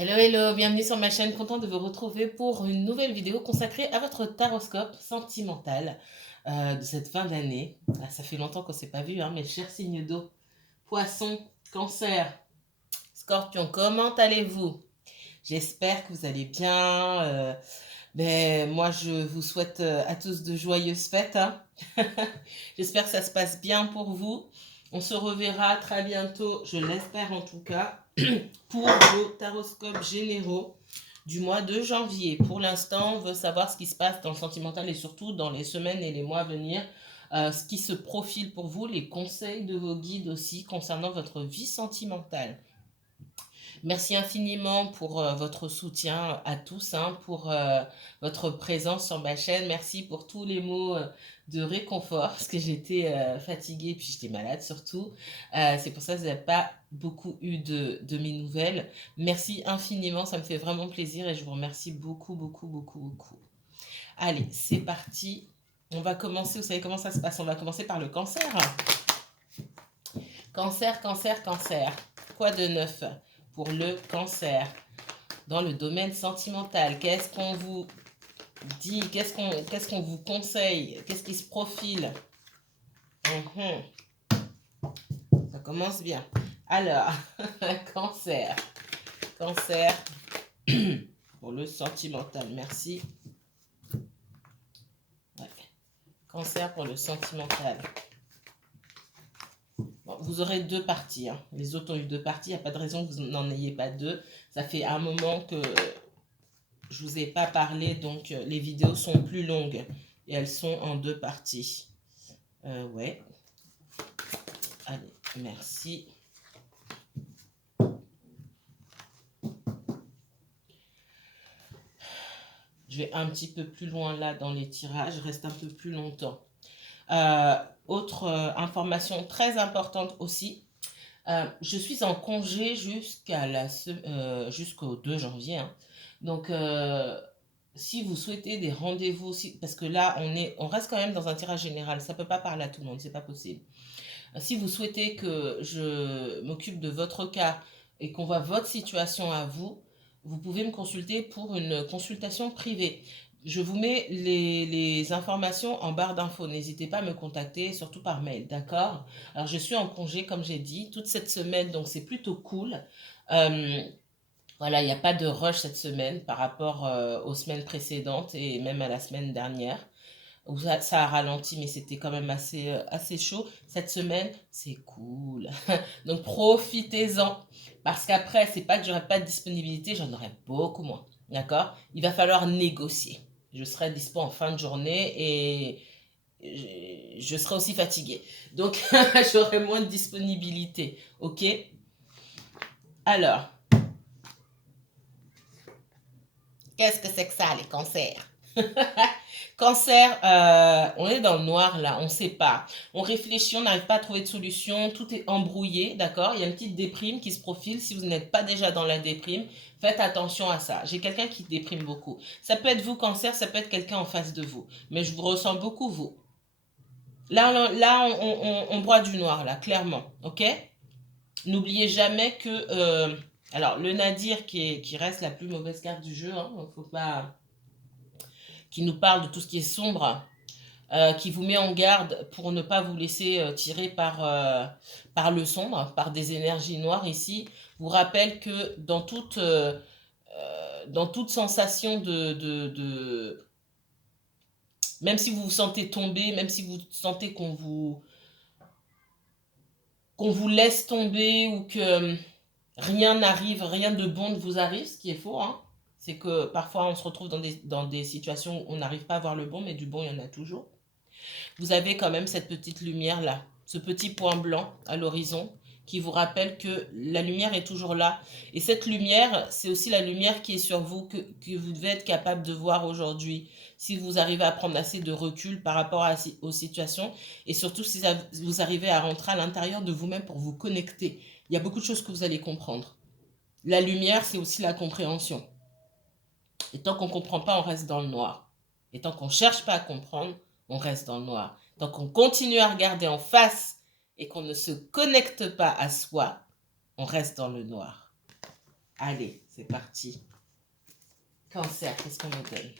Hello, hello, bienvenue sur ma chaîne, content de vous retrouver pour une nouvelle vidéo consacrée à votre taroscope sentimental de cette fin d'année. Ah, ça fait longtemps qu'on ne s'est pas vu, hein, mes chers signes d'eau. Poisson, cancer, scorpion, comment allez-vous? J'espère que vous allez bien. Moi, je vous souhaite à tous de joyeuses fêtes, hein. J'espère que ça se passe bien pour vous. On se reverra très bientôt, je l'espère en tout cas, pour vos taroscopes généraux du mois de janvier. Pour l'instant, on veut savoir ce qui se passe dans le sentimental et surtout dans les semaines et les mois à venir. Ce qui se profile pour vous, les conseils de vos guides aussi concernant votre vie sentimentale. Merci infiniment pour votre soutien à tous, hein, pour votre présence sur ma chaîne. Merci pour tous les mots de réconfort, parce que j'étais fatiguée, puis j'étais malade surtout. C'est pour ça que vous n'avez pas beaucoup eu de mes nouvelles. Merci infiniment, ça me fait vraiment plaisir et je vous remercie beaucoup, beaucoup, beaucoup, beaucoup. Allez, c'est parti. On va commencer, vous savez comment ça se passe? On va commencer par le cancer. Cancer, cancer, cancer. Quoi de neuf pour le cancer dans le domaine sentimental? Qu'est-ce qu'on vous dit? Qu'est-ce qu'on vous conseille? Qu'est-ce qui se profile? Ça commence bien. Alors, cancer. Cancer pour le sentimental. Merci. Ouais. Cancer pour le sentimental. Bon, vous aurez deux parties, hein. Les autres ont eu deux parties. Il n'y a pas de raison que vous n'en ayez pas deux. Ça fait un moment que je vous ai pas parlé, donc les vidéos sont plus longues et elles sont en deux parties. Ouais. Allez, merci. Je vais un petit peu plus loin là dans les tirages, je reste un peu plus longtemps. Autre information très importante aussi, je suis en congé jusqu'au 2 janvier, hein. Donc, si vous souhaitez des rendez-vous, parce que là, on reste quand même dans un tirage général, ça ne peut pas parler à tout le monde, c'est pas possible. Si vous souhaitez que je m'occupe de votre cas et qu'on voit votre situation à vous, vous pouvez me consulter pour une consultation privée. Je vous mets les informations en barre d'infos. N'hésitez pas à me contacter, surtout par mail, d'accord? Alors, je suis en congé, comme j'ai dit, toute cette semaine, donc c'est plutôt cool. Euh, voilà, il n'y a pas de rush cette semaine par rapport aux semaines précédentes et même à la semaine dernière où ça a ralenti, mais c'était quand même assez chaud. Cette semaine, c'est cool. Donc profitez-en. Parce qu'après, c'est pas que j'aurai pas de disponibilité, j'en aurai beaucoup moins. D'accord? Il va falloir négocier. Je serai dispo en fin de journée et je serai aussi fatiguée. Donc, j'aurai moins de disponibilité. Ok? Alors, qu'est-ce que c'est que ça, les cancers? Cancer, on est dans le noir là, on ne sait pas. On réfléchit, on n'arrive pas à trouver de solution, tout est embrouillé, d'accord? Il y a une petite déprime qui se profile. Si vous n'êtes pas déjà dans la déprime, faites attention à ça. J'ai quelqu'un qui déprime beaucoup. Ça peut être vous, cancer, ça peut être quelqu'un en face de vous. Mais je vous ressens beaucoup, vous. Là, on broie du noir, là, clairement, ok? N'oubliez jamais que... alors, le Nadir qui reste la plus mauvaise carte du jeu, hein, faut pas... qui nous parle de tout ce qui est sombre, qui vous met en garde pour ne pas vous laisser tirer par le sombre, par des énergies noires ici, vous rappelle que dans toute sensation même si vous vous sentez tomber, même si vous sentez qu'on vous laisse tomber ou que rien n'arrive, rien de bon ne vous arrive, ce qui est faux, hein. C'est que parfois on se retrouve dans des situations où on n'arrive pas à voir le bon, mais du bon, il y en a toujours. Vous avez quand même cette petite lumière là, ce petit point blanc à l'horizon qui vous rappelle que la lumière est toujours là. Et cette lumière, c'est aussi la lumière qui est sur vous, que vous devez être capable de voir aujourd'hui. Si vous arrivez à prendre assez de recul par rapport aux situations, et surtout si vous arrivez à rentrer à l'intérieur de vous-même pour vous connecter. Il y a beaucoup de choses que vous allez comprendre. La lumière, c'est aussi la compréhension. Et tant qu'on ne comprend pas, on reste dans le noir. Et tant qu'on ne cherche pas à comprendre, on reste dans le noir. Tant qu'on continue à regarder en face et qu'on ne se connecte pas à soi, on reste dans le noir. Allez, C'est parti. Cancer, qu'est-ce qu'on me donne?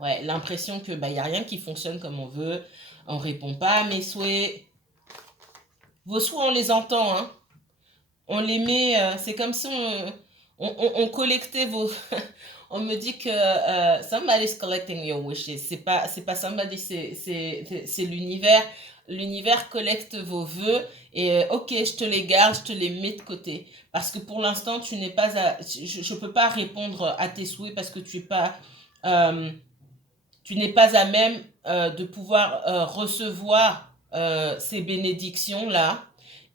Ouais, l'impression que y a rien qui fonctionne comme on veut. On répond pas à mes souhaits. Vos souhaits, on les entend, hein. On les met, c'est comme si on collectait vos... On me dit que somebody's collecting your wishes. C'est pas somebody, c'est l'univers. L'univers collecte vos vœux et ok, je te les garde, je te les mets de côté. Parce que pour l'instant, tu n'es pas à... Je peux pas répondre à tes souhaits parce que tu n'es pas à même de pouvoir recevoir ces bénédictions-là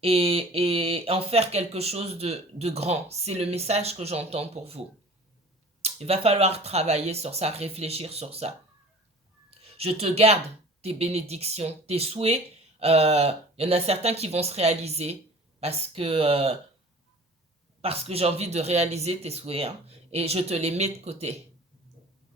et en faire quelque chose de grand. C'est le message que j'entends pour vous. Il va falloir travailler sur ça, réfléchir sur ça. Je te garde tes bénédictions, tes souhaits. Il y en a certains qui vont se réaliser parce que j'ai envie de réaliser tes souhaits, hein, et je te les mets de côté.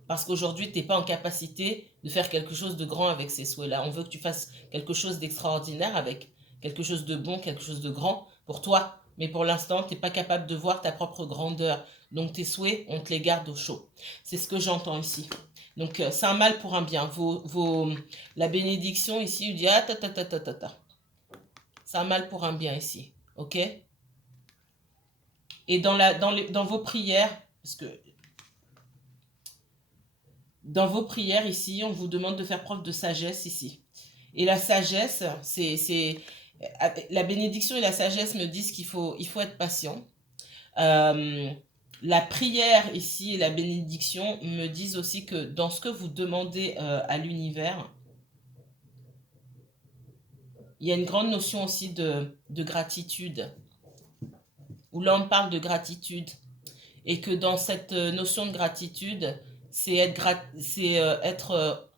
Parce qu'aujourd'hui, tu n'es pas en capacité de faire quelque chose de grand avec ces souhaits-là. On veut que tu fasses quelque chose d'extraordinaire avec, quelque chose de bon, quelque chose de grand pour toi. Mais pour l'instant, tu n'es pas capable de voir ta propre grandeur. Donc tes souhaits, on te les garde au chaud. C'est ce que j'entends ici. Donc c'est un mal pour un bien. La bénédiction ici, il dit ah ta ta ta ta ta ta. C'est un mal pour un bien ici. Ok? Et dans vos prières, parce que dans vos prières ici, on vous demande de faire preuve de sagesse ici. Et la sagesse, la bénédiction et la sagesse me disent il faut être patient. La prière ici et la bénédiction me disent aussi que dans ce que vous demandez à l'univers, il y a une grande notion aussi de gratitude. Où là on parle de gratitude. Et que dans cette notion de gratitude, c'est être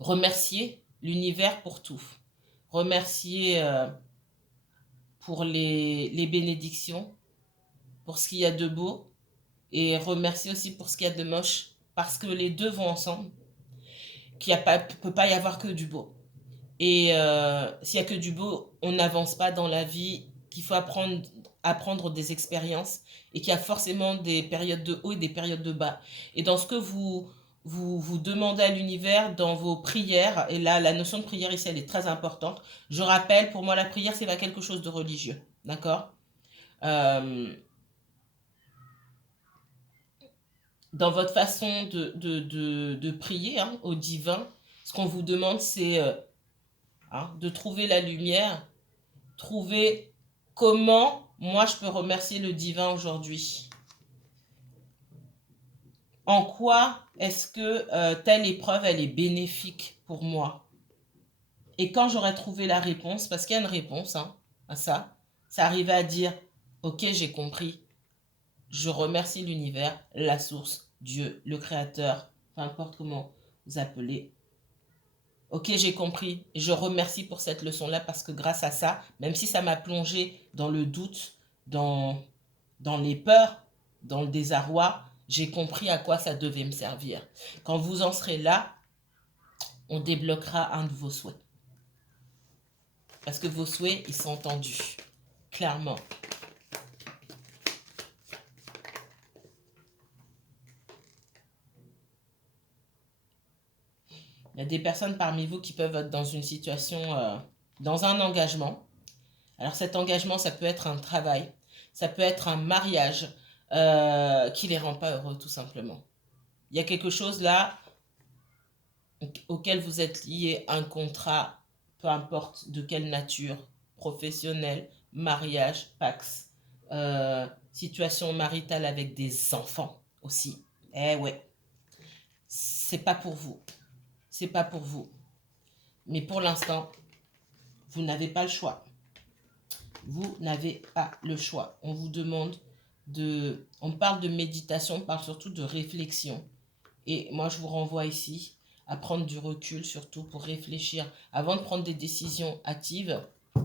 remercier l'univers pour tout. Remercier pour les bénédictions, pour ce qu'il y a de beau, et remercier aussi pour ce qu'il y a de moche, parce que les deux vont ensemble, qu'il ne peut pas y avoir que du beau. Et s'il n'y a que du beau, on n'avance pas dans la vie, qu'il faut apprendre des expériences, et qu'il y a forcément des périodes de haut et des périodes de bas. Et dans ce que vous demandez à l'univers, dans vos prières, et là, la notion de prière ici, elle est très importante. Je rappelle, pour moi, la prière, c'est pas quelque chose de religieux, d'accord? Dans votre façon de prier, hein, au divin, ce qu'on vous demande, c'est de trouver la lumière, trouver comment moi je peux remercier le divin aujourd'hui. En quoi est-ce que telle épreuve, elle est bénéfique pour moi? Et quand j'aurai trouvé la réponse, parce qu'il y a une réponse à ça, ça arrive à dire, ok, j'ai compris, je remercie l'univers, la source, Dieu, le créateur, peu importe comment vous appelez. Ok, j'ai compris. Je remercie pour cette leçon-là parce que grâce à ça, même si ça m'a plongé dans le doute, dans les peurs, dans le désarroi, j'ai compris à quoi ça devait me servir. Quand vous en serez là, on débloquera un de vos souhaits. Parce que vos souhaits, ils sont entendus, clairement. Il y a des personnes parmi vous qui peuvent être dans une situation, dans un engagement. Alors cet engagement, ça peut être un travail, ça peut être un mariage qui ne les rend pas heureux tout simplement. Il y a quelque chose là auquel vous êtes lié, un contrat, peu importe de quelle nature, professionnel, mariage, pax, situation maritale avec des enfants aussi. Eh ouais, c'est pas pour vous. C'est pas pour vous. Mais pour l'instant, vous n'avez pas le choix. Vous n'avez pas le choix. On vous demande on parle de méditation, on parle surtout de réflexion. Et moi, je vous renvoie ici à prendre du recul, surtout pour réfléchir. Avant de prendre des décisions hâtives, ce ne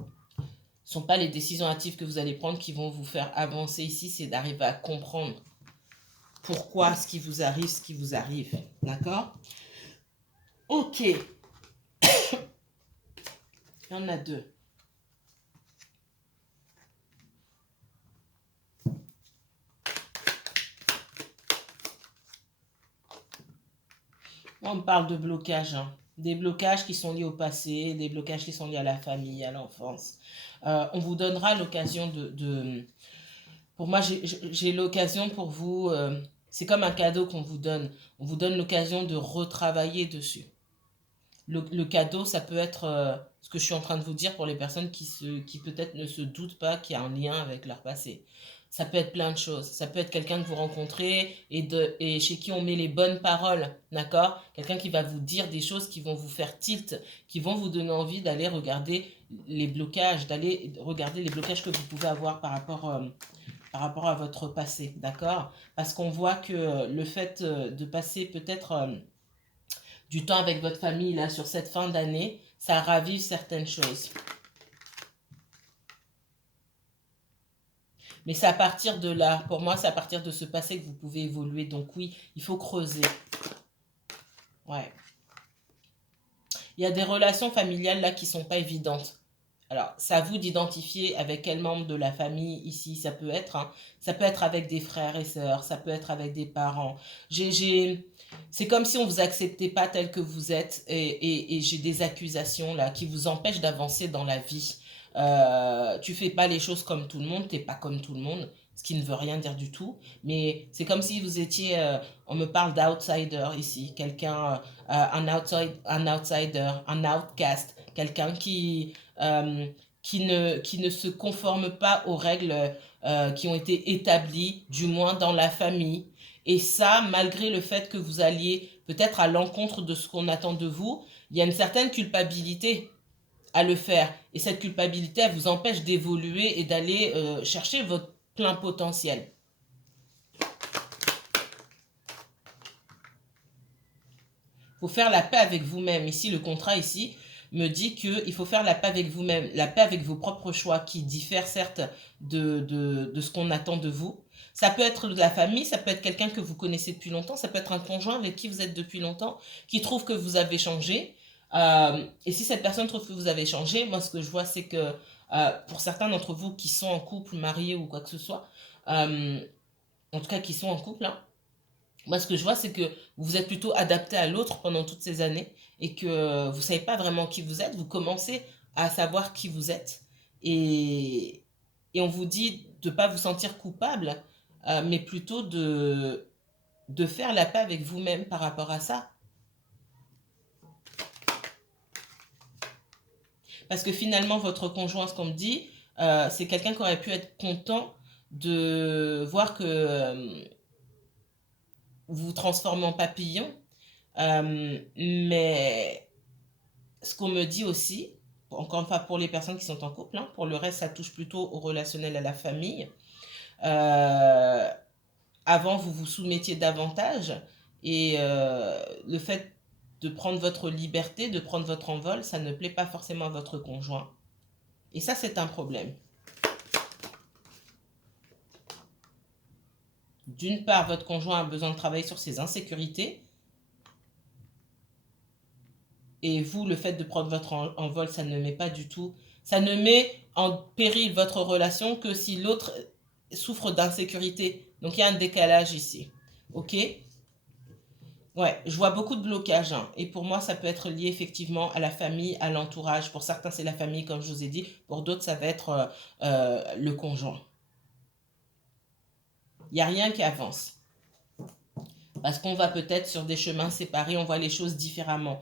sont pas les décisions hâtives que vous allez prendre qui vont vous faire avancer ici, c'est d'arriver à comprendre pourquoi ce qui vous arrive. D'accord? Ok. Il y en a deux. On parle de blocage, hein. Des blocages qui sont liés au passé, des blocages qui sont liés à la famille, à l'enfance. On vous donnera l'occasion pour moi, j'ai l'occasion pour vous, c'est comme un cadeau qu'on vous donne. On vous donne l'occasion de retravailler dessus. Le cadeau, ça peut être ce que je suis en train de vous dire pour les personnes qui peut-être ne se doutent pas qu'il y a un lien avec leur passé. Ça peut être plein de choses. Ça peut être quelqu'un que vous rencontrez et chez qui on met les bonnes paroles, d'accord? Quelqu'un qui va vous dire des choses qui vont vous faire tilt, qui vont vous donner envie d'aller regarder les blocages, d'aller regarder les blocages que vous pouvez avoir par rapport à votre passé, d'accord? Parce qu'on voit que le fait de passer peut-être du temps avec votre famille là sur cette fin d'année, ça ravive certaines choses. Mais c'est à partir de là, pour moi, c'est à partir de ce passé que vous pouvez évoluer. Donc oui, il faut creuser. Ouais. Il y a des relations familiales là qui sont pas évidentes. Alors, c'est à vous d'identifier avec quel membre de la famille ici ça peut être, hein. Ça peut être avec des frères et sœurs, ça peut être avec des parents. C'est comme si on vous acceptait pas tel que vous êtes et j'ai des accusations là qui vous empêchent d'avancer dans la vie. Tu fais pas les choses comme tout le monde, t'es pas comme tout le monde, ce qui ne veut rien dire du tout. Mais c'est comme si vous étiez, on me parle d'outsider ici, quelqu'un, un outsider, un outcast, quelqu'un qui ne se conforme pas aux règles qui ont été établies, du moins dans la famille. Et ça, malgré le fait que vous alliez peut-être à l'encontre de ce qu'on attend de vous, il y a une certaine culpabilité à le faire. Et cette culpabilité, elle vous empêche d'évoluer et d'aller chercher votre plein potentiel. Il faut faire la paix avec vous-même. Ici, le contrat ici me dit qu'il faut faire la paix avec vous-même, la paix avec vos propres choix qui diffèrent certes de ce qu'on attend de vous. Ça peut être de la famille, ça peut être quelqu'un que vous connaissez depuis longtemps, ça peut être un conjoint avec qui vous êtes depuis longtemps, qui trouve que vous avez changé. Et si cette personne trouve que vous avez changé, moi ce que je vois c'est que pour certains d'entre vous qui sont en couple, mariés ou quoi que ce soit, euh, en tout cas qui sont en couple, hein, moi, ce que je vois, c'est que vous vous êtes plutôt adapté à l'autre pendant toutes ces années et que vous ne savez pas vraiment qui vous êtes. Vous commencez à savoir qui vous êtes et, et on vous dit de ne pas vous sentir coupable, mais plutôt de faire la paix avec vous-même par rapport à ça. Parce que finalement, votre conjoint, ce qu'on me dit, c'est quelqu'un qui aurait pu être content de voir que vous vous transformez en papillon. Mais ce qu'on me dit aussi, encore une fois pour les personnes qui sont en couple, hein, pour le reste ça touche plutôt au relationnel, à la famille. Euh, Avant vous vous soumettiez davantage et le fait de prendre votre liberté, de prendre votre envol, ça ne plaît pas forcément à votre conjoint. Et ça c'est un problème. D'une part, votre conjoint a besoin de travailler sur ses insécurités. Et vous, le fait de prendre votre envol, ça ne met pas du tout, ça ne met en péril votre relation que si l'autre souffre d'insécurité. Donc il y a un décalage ici. Ok? Ouais, je vois beaucoup de blocages, hein. Et pour moi, ça peut être lié effectivement à la famille, à l'entourage. Pour certains, c'est la famille, comme je vous ai dit. Pour d'autres, ça va être le conjoint. Il n'y a rien qui avance. Parce qu'on va peut-être sur des chemins séparés, on voit les choses différemment.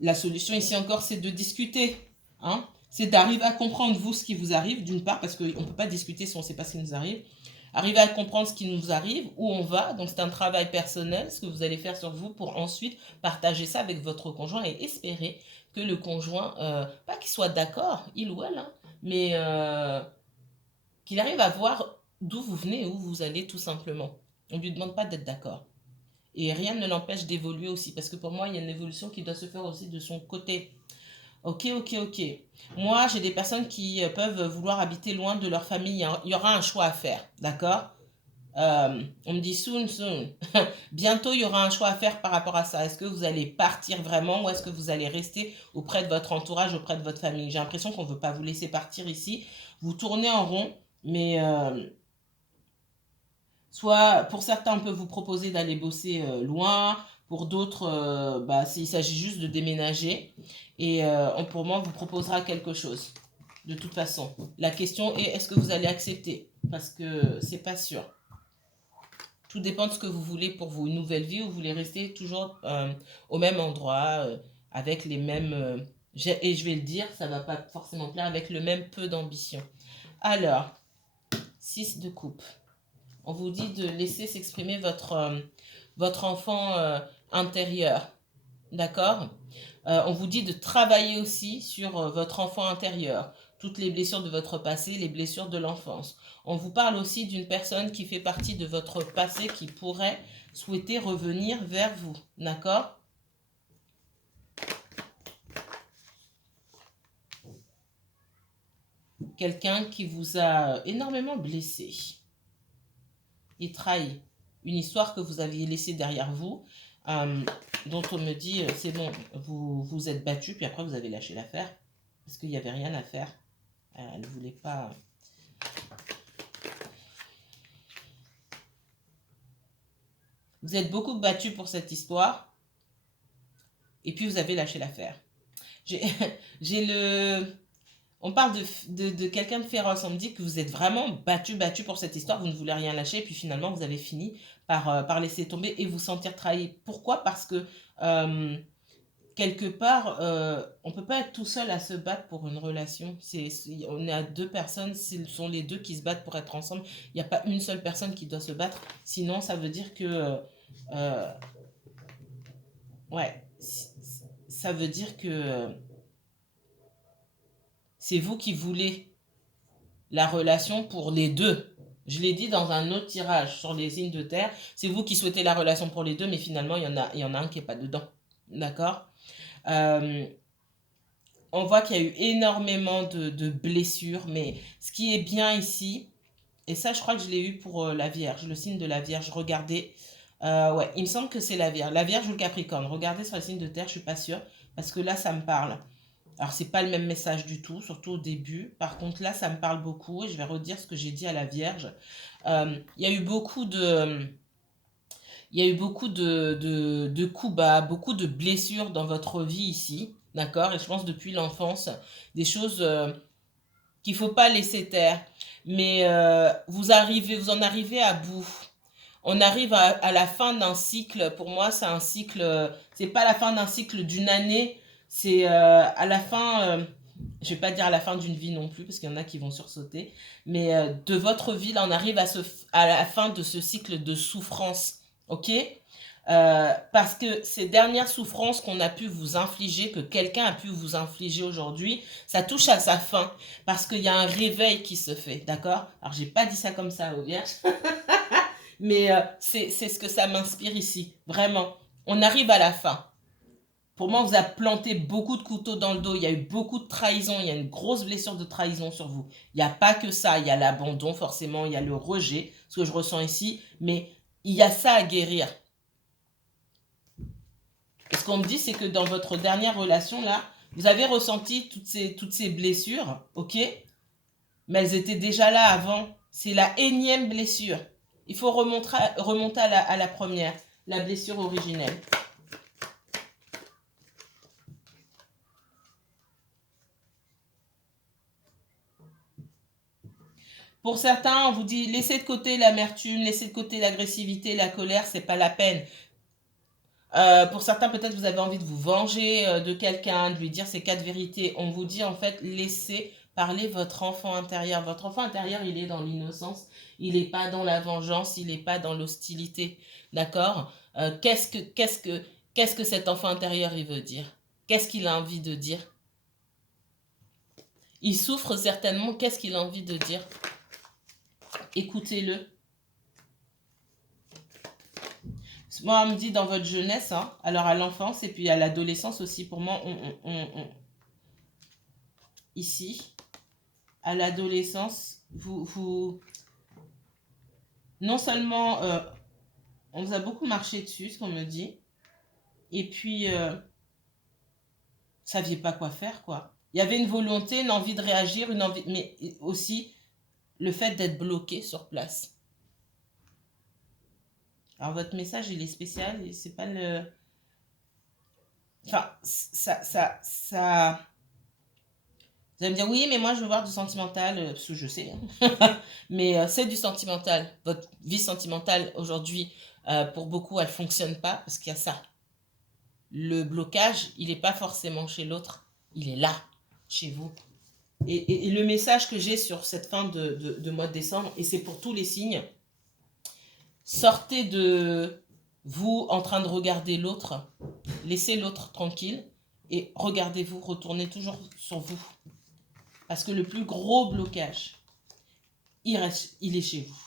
La solution ici encore, c'est de discuter, hein. C'est d'arriver à comprendre, vous, ce qui vous arrive, d'une part, parce qu'on ne peut pas discuter si on ne sait pas ce qui nous arrive. Arriver à comprendre ce qui nous arrive, où on va. Donc, c'est un travail personnel, ce que vous allez faire sur vous pour ensuite partager ça avec votre conjoint et espérer que le conjoint, pas qu'il soit d'accord, il ou elle, hein, mais qu'il arrive à voir d'où vous venez et où vous allez tout simplement. On ne lui demande pas d'être d'accord. Et rien ne l'empêche d'évoluer aussi, parce que pour moi, il y a une évolution qui doit se faire aussi de son côté. Ok, ok, ok. Moi, j'ai des personnes qui peuvent vouloir habiter loin de leur famille. Il y aura un choix à faire, d'accord? On me dit soon, soon. Bientôt, il y aura un choix à faire par rapport à ça. Est-ce que vous allez partir vraiment ou est-ce que vous allez rester auprès de votre entourage, auprès de votre famille? J'ai l'impression qu'on ne veut pas vous laisser partir ici. Vous tournez en rond, mais Soit, pour certains, on peut vous proposer d'aller bosser loin. Pour d'autres, il s'agit juste de déménager. Et pour moi, on vous proposera quelque chose. De toute façon. La question est, est-ce que vous allez accepter? Parce que c'est pas sûr. Tout dépend de ce que vous voulez pour vous. Une nouvelle vie ou vous voulez rester toujours au même endroit, avec les mêmes... et je vais le dire, ça va pas forcément plaire, avec le même peu d'ambition. Alors, 6 de coupe. On vous dit de laisser s'exprimer votre enfant intérieur. D'accord? On vous dit de travailler aussi sur votre enfant intérieur, toutes les blessures de votre passé, les blessures de l'enfance. On vous parle aussi d'une personne qui fait partie de votre passé qui pourrait souhaiter revenir vers vous. D'accord? Quelqu'un qui vous a énormément blessé et trahi. Une histoire que vous aviez laissée derrière vous, dont on me dit, c'est bon, vous vous êtes battu, puis après vous avez lâché l'affaire, parce qu'il n'y avait rien à faire. Elle ne voulait pas... Vous êtes beaucoup battu pour cette histoire, et puis vous avez lâché l'affaire. J'ai le... On parle de quelqu'un de féroce. On me dit que vous êtes vraiment battu pour cette histoire, vous ne voulez rien lâcher, et puis finalement vous avez fini par laisser tomber et vous sentir trahi. Pourquoi? Parce que quelque part, on ne peut pas être tout seul à se battre pour une relation. On est à deux personnes, ce sont les deux qui se battent pour être ensemble. Il n'y a pas une seule personne qui doit se battre. Sinon, ça veut dire que... ouais, ça veut dire que c'est vous qui voulez la relation pour les deux. Je l'ai dit dans un autre tirage sur les signes de terre. C'est vous qui souhaitez la relation pour les deux, mais finalement, il y en a un qui n'est pas dedans. D'accord? On voit qu'il y a eu énormément de blessures, mais ce qui est bien ici, et ça, je crois que je l'ai eu pour la Vierge, le signe de la Vierge. Regardez, ouais, il me semble que c'est la Vierge. La Vierge ou le Capricorne. Regardez sur le signe de terre, je suis pas sûre, parce que là, ça me parle. Alors, c'est pas le même message du tout, surtout au début. Par contre, là, ça me parle beaucoup, et je vais redire ce que j'ai dit à la Vierge. Il y a eu beaucoup de... Il y a eu beaucoup de coups bas, beaucoup de blessures dans votre vie ici, d'accord? Et je pense depuis l'enfance, des choses qu'il ne faut pas laisser taire. Mais vous en arrivez à bout. On arrive à la fin d'un cycle. Pour moi, c'est un cycle, c'est pas la fin d'un cycle d'une année, c'est à la fin, je vais pas dire à la fin d'une vie non plus, parce qu'il y en a qui vont sursauter, mais de votre vie, là, on arrive à la fin de ce cycle de souffrance, ok? Parce que ces dernières souffrances qu'on a pu vous infliger, que quelqu'un a pu vous infliger aujourd'hui, ça touche à sa fin, parce qu'il y a un réveil qui se fait, d'accord? Alors, j'ai pas dit ça comme ça aux vierges, mais c'est ce que ça m'inspire ici, vraiment. On arrive à la fin. Pour moi, on vous a planté beaucoup de couteaux dans le dos. Il y a eu beaucoup de trahison. Il y a une grosse blessure de trahison sur vous. Il n'y a pas que ça. Il y a l'abandon, forcément. Il y a le rejet, ce que je ressens ici. Mais il y a ça à guérir. Et ce qu'on me dit, c'est que dans votre dernière relation, là, vous avez ressenti toutes ces blessures, ok? Mais elles étaient déjà là avant. C'est la énième blessure. Il faut remonter à la première, la blessure originelle. Pour certains, on vous dit laissez de côté l'amertume, laissez de côté l'agressivité, la colère, c'est pas la peine. Pour certains, peut-être vous avez envie de vous venger de quelqu'un, de lui dire ces quatre vérités. On vous dit en fait laissez parler votre enfant intérieur. Votre enfant intérieur, il est dans l'innocence, il n'est pas dans la vengeance, il n'est pas dans l'hostilité. D'accord? Qu'est-ce que cet enfant intérieur il veut dire? Qu'est-ce qu'il a envie de dire? Il souffre certainement, qu'est-ce qu'il a envie de dire? Écoutez-le. Moi, on me dit dans votre jeunesse, hein, alors à l'enfance et puis à l'adolescence aussi, pour moi, ici, à l'adolescence, non seulement, on vous a beaucoup marché dessus, ce qu'on me dit, et puis, vous saviez pas quoi faire, quoi. Il y avait une volonté, une envie de réagir, mais aussi le fait d'être bloqué sur place. Alors, votre message, il est spécial. C'est pas le... Enfin, ça... Vous allez me dire, oui, mais moi, je veux voir du sentimental, parce que je sais. Hein. Mais c'est du sentimental. Votre vie sentimentale, aujourd'hui, pour beaucoup, elle fonctionne pas, parce qu'il y a ça. Le blocage, il n'est pas forcément chez l'autre. Il est là, chez vous. Et le message que j'ai sur cette fin de mois de décembre, et c'est pour tous les signes, sortez de vous en train de regarder l'autre, laissez l'autre tranquille, et regardez-vous, retournez toujours sur vous. Parce que le plus gros blocage, il est chez vous.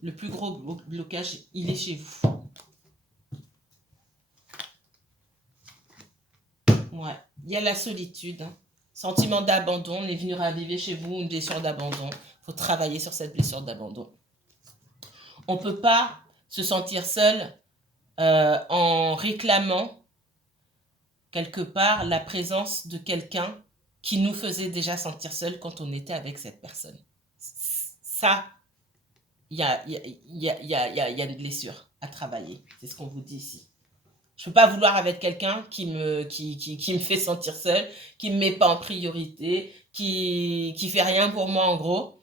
Le plus gros blocage, il est chez vous. Ouais, il y a la solitude, hein. Sentiment d'abandon, on est venu raviver chez vous une blessure d'abandon. Il faut travailler sur cette blessure d'abandon. On ne peut pas se sentir seul en réclamant quelque part la présence de quelqu'un qui nous faisait déjà sentir seul quand on était avec cette personne. Ça, il y a une blessure à travailler. C'est ce qu'on vous dit ici. Je ne peux pas vouloir avec quelqu'un qui me fait sentir seul, qui ne me met pas en priorité, qui fait rien pour moi en gros.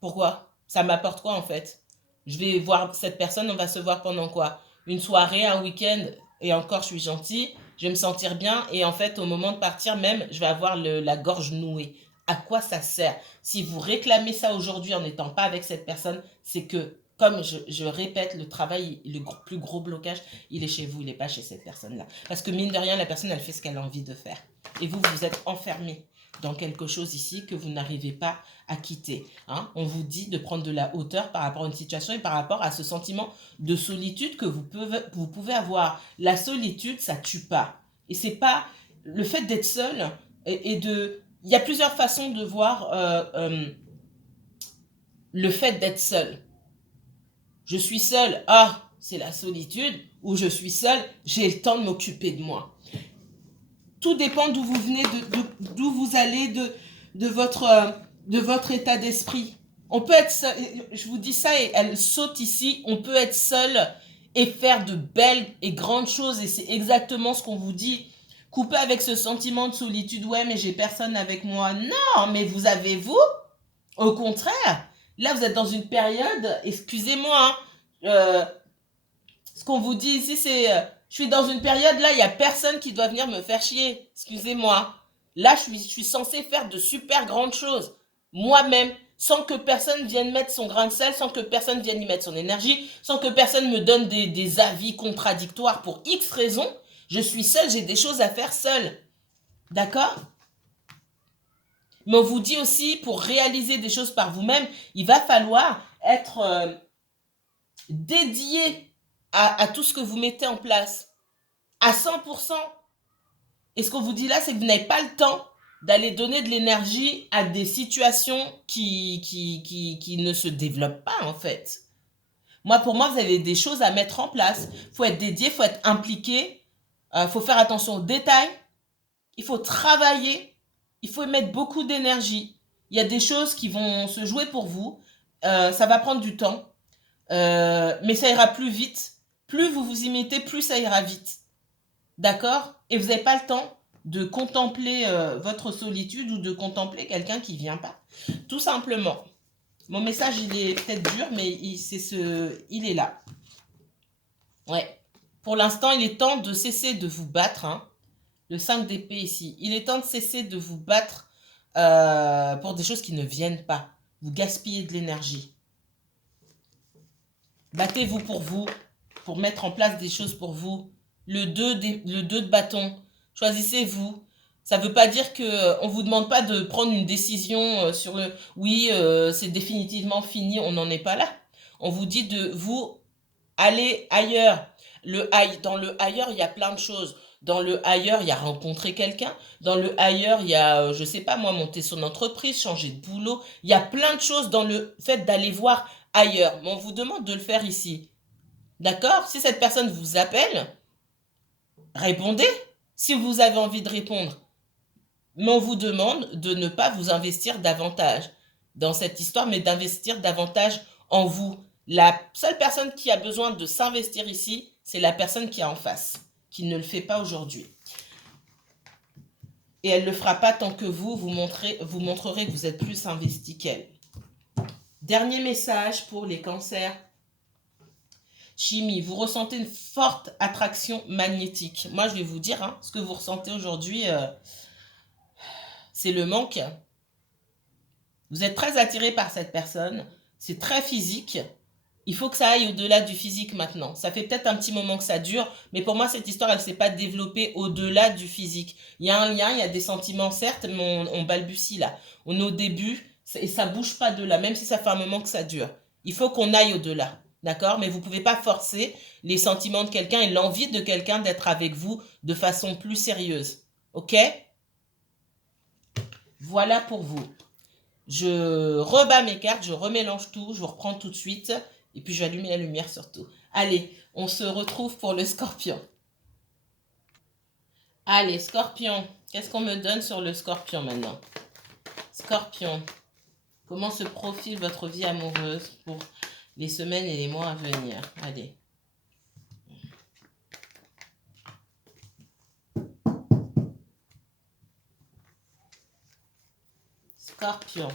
Pourquoi? Ça m'apporte quoi en fait? Je vais voir cette personne, on va se voir pendant quoi? Une soirée, un week-end, et encore je suis gentille, je vais me sentir bien, et en fait au moment de partir même, je vais avoir la gorge nouée. À quoi ça sert? Si vous réclamez ça aujourd'hui en n'étant pas avec cette personne, c'est que, comme je répète, le travail, le plus gros blocage, il est chez vous, il n'est pas chez cette personne-là. Parce que mine de rien, la personne, elle fait ce qu'elle a envie de faire. Et vous, vous êtes enfermé dans quelque chose ici que vous n'arrivez pas à quitter. Hein. On vous dit de prendre de la hauteur par rapport à une situation et par rapport à ce sentiment de solitude que vous pouvez avoir. La solitude, ça tue pas. Et c'est pas le fait d'être seul et de... Il y a plusieurs façons de voir le fait d'être seul. Je suis seul, ah, c'est la solitude, ou je suis seul, j'ai le temps de m'occuper de moi. Tout dépend d'où vous venez, d'où vous allez, de votre état d'esprit. On peut être seul, je vous dis ça et elle saute ici, on peut être seul et faire de belles et grandes choses et c'est exactement ce qu'on vous dit. Couper avec ce sentiment de solitude, ouais mais j'ai personne avec moi. Non, mais vous avez vous. Au contraire, là vous êtes dans une période, excusez-moi, hein, ce qu'on vous dit ici c'est... je suis dans une période, là, il n'y a personne qui doit venir me faire chier. Excusez-moi. Là, je suis censée faire de super grandes choses. Moi-même, sans que personne vienne mettre son grain de sel, sans que personne vienne y mettre son énergie, sans que personne me donne des avis contradictoires pour X raisons. Je suis seule, j'ai des choses à faire seule. D'accord? Mais on vous dit aussi, pour réaliser des choses par vous-même, il va falloir être dédié à tout ce que vous mettez en place. À 100%. Et ce qu'on vous dit là, c'est que vous n'avez pas le temps d'aller donner de l'énergie à des situations qui ne se développent pas, en fait. Pour moi, vous avez des choses à mettre en place. Il faut être dédié, il faut être impliqué. Il faut faire attention aux détails. Il faut travailler. Il faut mettre beaucoup d'énergie. Il y a des choses qui vont se jouer pour vous. Ça va prendre du temps. Mais ça ira plus vite. Plus vous vous y mettez, plus ça ira vite. D'accord? Et vous n'avez pas le temps de contempler votre solitude ou de contempler quelqu'un qui ne vient pas. Tout simplement. Mon message, il est peut-être dur, mais il est là. Ouais. Pour l'instant, il est temps de cesser de vous battre. Hein. Le 5 d'épée ici. Il est temps de cesser de vous battre pour des choses qui ne viennent pas. Vous gaspillez de l'énergie. Battez-vous, pour mettre en place des choses pour vous. Le 2 de bâton. Choisissez-vous. Ça ne veut pas dire qu'on ne vous demande pas de prendre une décision sur le... Oui, c'est définitivement fini, on n'en est pas là. On vous dit de vous aller ailleurs. Dans le ailleurs, il y a plein de choses. Dans le ailleurs, il y a rencontrer quelqu'un. Dans le ailleurs, il y a, je ne sais pas moi, monter son entreprise, changer de boulot. Il y a plein de choses dans le fait d'aller voir ailleurs. Mais on vous demande de le faire ici. D'accord? Si cette personne vous appelle, répondez si vous avez envie de répondre. Mais on vous demande de ne pas vous investir davantage dans cette histoire, mais d'investir davantage en vous. La seule personne qui a besoin de s'investir ici, c'est la personne qui est en face, qui ne le fait pas aujourd'hui. Et elle ne le fera pas tant que vous montrerez que vous êtes plus investi qu'elle. Dernier message pour les cancers. Chimie, vous ressentez une forte attraction magnétique. Moi, je vais vous dire, ce que vous ressentez aujourd'hui, c'est le manque. Vous êtes très attiré par cette personne. C'est très physique. Il faut que ça aille au-delà du physique maintenant. Ça fait peut-être un petit moment que ça dure, mais pour moi, cette histoire, elle ne s'est pas développée au-delà du physique. Il y a un lien, il y a des sentiments, certes, mais on balbutie là. On est au début, et ça ne bouge pas de là, même si ça fait un moment que ça dure. Il faut qu'on aille au-delà, d'accord? Mais vous ne pouvez pas forcer les sentiments de quelqu'un et l'envie de quelqu'un d'être avec vous de façon plus sérieuse. Ok? Voilà pour vous. Je rebats mes cartes, je remélange tout, je vous reprends tout de suite. Et puis, je vais allumer la lumière surtout. Allez, on se retrouve pour le scorpion. Allez, scorpion. Qu'est-ce qu'on me donne sur le scorpion maintenant? Scorpion. Comment se profile votre vie amoureuse pour les semaines et les mois à venir? Allez. Scorpion.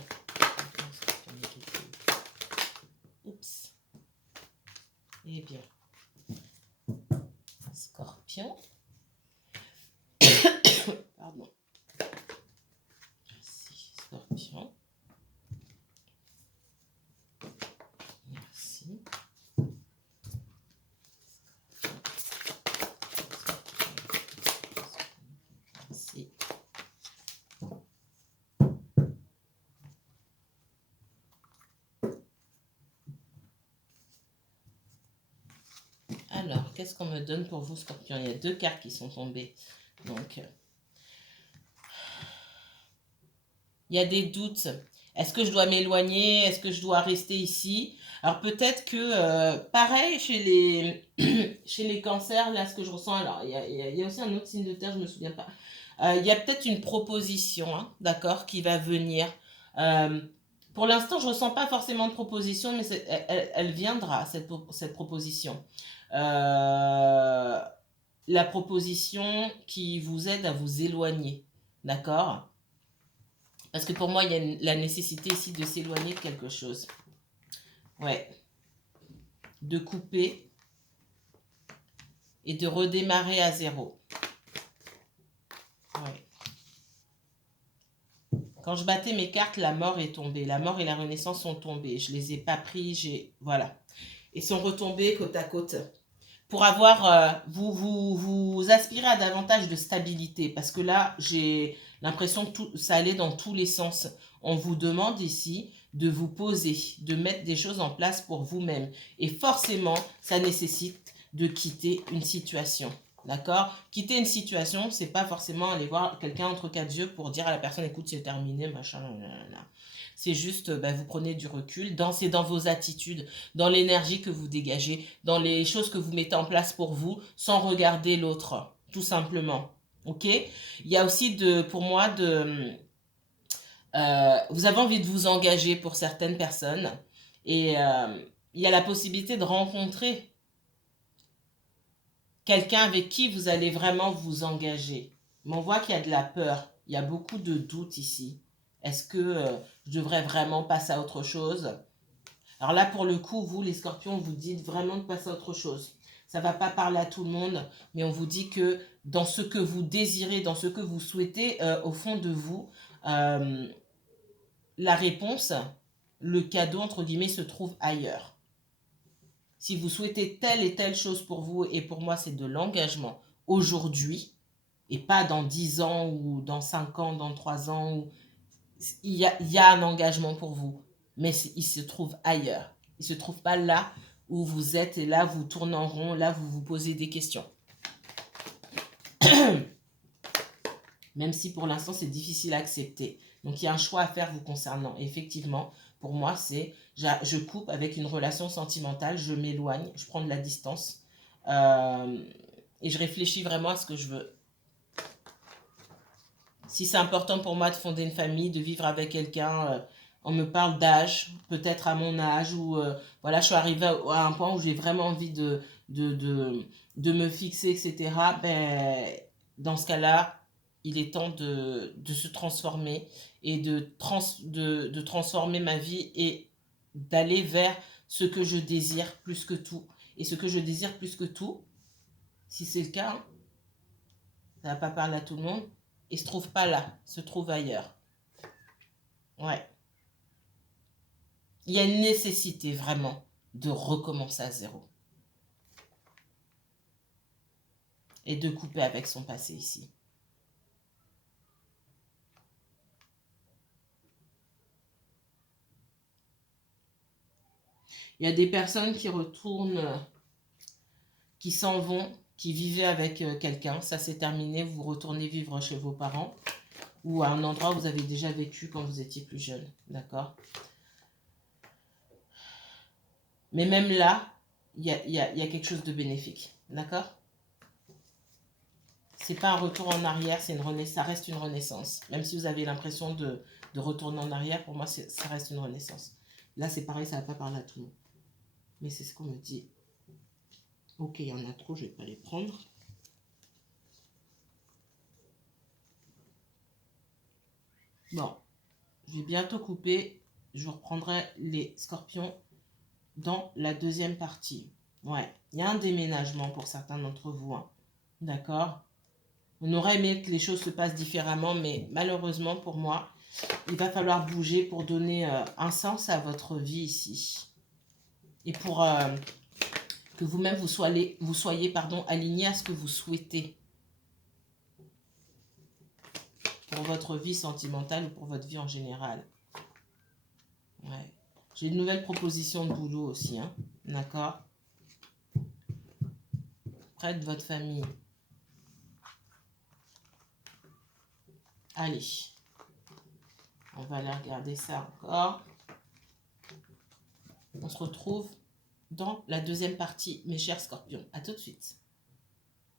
Oups. Eh bien. Scorpion. Pardon. Merci, scorpion. Merci. Merci. Alors, qu'est-ce qu'on me donne pour vous, scorpion? Il y a 2 cartes qui sont tombées. Donc, il y a des doutes. Est-ce que je dois m'éloigner? Est-ce que je dois rester ici? Alors peut-être que, pareil, chez les cancers, là, ce que je ressens, alors il y a aussi un autre signe de terre, je ne me souviens pas. Il y a peut-être une proposition, d'accord, qui va venir. Pour l'instant, je ne ressens pas forcément de proposition, mais elle viendra, cette proposition. La proposition qui vous aide à vous éloigner, d'accord? Parce que pour moi, il y a la nécessité ici de s'éloigner de quelque chose. Ouais. De couper et de redémarrer à zéro. Ouais. Quand je battais mes cartes, la mort est tombée. La mort et la renaissance sont tombées. Je ne les ai pas pris, voilà. Et sont retombés côte à côte. Pour avoir, vous aspirez à davantage de stabilité. Parce que là, j'ai l'impression que ça allait dans tous les sens. On vous demande ici de vous poser, de mettre des choses en place pour vous-même. Et forcément, ça nécessite de quitter une situation. D'accord? Quitter une situation, c'est pas forcément aller voir quelqu'un entre quatre yeux pour dire à la personne, écoute, c'est terminé, machin, c'est juste, vous prenez du recul, c'est dans vos attitudes, dans l'énergie que vous dégagez, dans les choses que vous mettez en place pour vous, sans regarder l'autre, tout simplement. Ok? Il y a aussi pour moi, vous avez envie de vous engager pour certaines personnes et il y a la possibilité de rencontrer quelqu'un avec qui vous allez vraiment vous engager. Mais on voit qu'il y a de la peur, il y a beaucoup de doutes ici. Est-ce que je devrais vraiment passer à autre chose? Alors là, pour le coup, vous, les scorpions, vous dites vraiment de passer à autre chose. Ça ne va pas parler à tout le monde, mais on vous dit que dans ce que vous désirez, dans ce que vous souhaitez, au fond de vous, la réponse, le cadeau, entre guillemets, se trouve ailleurs. Si vous souhaitez telle et telle chose pour vous, et pour moi, c'est de l'engagement aujourd'hui, et pas dans 10 ans, ou dans 5 ans, dans 3 ans, il y a un engagement pour vous, mais il se trouve ailleurs. Il ne se trouve pas là où vous êtes, et là, vous tournez en rond, là, vous vous posez des questions. Même si pour l'instant, c'est difficile à accepter. Donc, il y a un choix à faire vous concernant. Et effectivement, pour moi, c'est je coupe avec une relation sentimentale, je m'éloigne, je prends de la distance et je réfléchis vraiment à ce que je veux. Si c'est important pour moi de fonder une famille, de vivre avec quelqu'un, On me parle d'âge, peut-être à mon âge, ou voilà, je suis arrivée à un point où j'ai vraiment envie de, de, de me fixer, etc. Ben, dans ce cas-là, il est temps de se transformer et de transformer ma vie et d'aller vers ce que je désire plus que tout. Et ce que je désire plus que tout, si c'est le cas, ça ne va pas parler à tout le monde, et se trouve pas là, se trouve ailleurs. Ouais. Il y a une nécessité vraiment de recommencer à zéro et de couper avec son passé ici. Il y a des personnes qui retournent, qui s'en vont, qui vivaient avec quelqu'un. Ça c'est terminé, vous retournez vivre chez vos parents ou à un endroit où vous avez déjà vécu quand vous étiez plus jeune. D'accord? Mais même là, il y a quelque chose de bénéfique. D'accord? C'est pas un retour en arrière, c'est ça reste une renaissance. Même si vous avez l'impression de retourner en arrière, pour moi, ça reste une renaissance. Là, c'est pareil, ça va pas parler à tout le monde. Mais c'est ce qu'on me dit. Ok, il y en a trop, je vais pas les prendre. Bon, je vais bientôt couper. Je reprendrai les scorpions dans la deuxième partie. Ouais, il y a un déménagement pour certains d'entre vous. Hein. D'accord? On aurait aimé que les choses se passent différemment, mais malheureusement pour moi, il va falloir bouger pour donner un sens à votre vie ici. Et pour que vous-même vous soyez aligné à ce que vous souhaitez. Pour votre vie sentimentale ou pour votre vie en général. Ouais. J'ai une nouvelle proposition de boulot aussi. Hein. D'accord? Près de votre famille. Allez. On va aller regarder ça encore. On se retrouve dans la deuxième partie, mes chers scorpions. À tout de suite.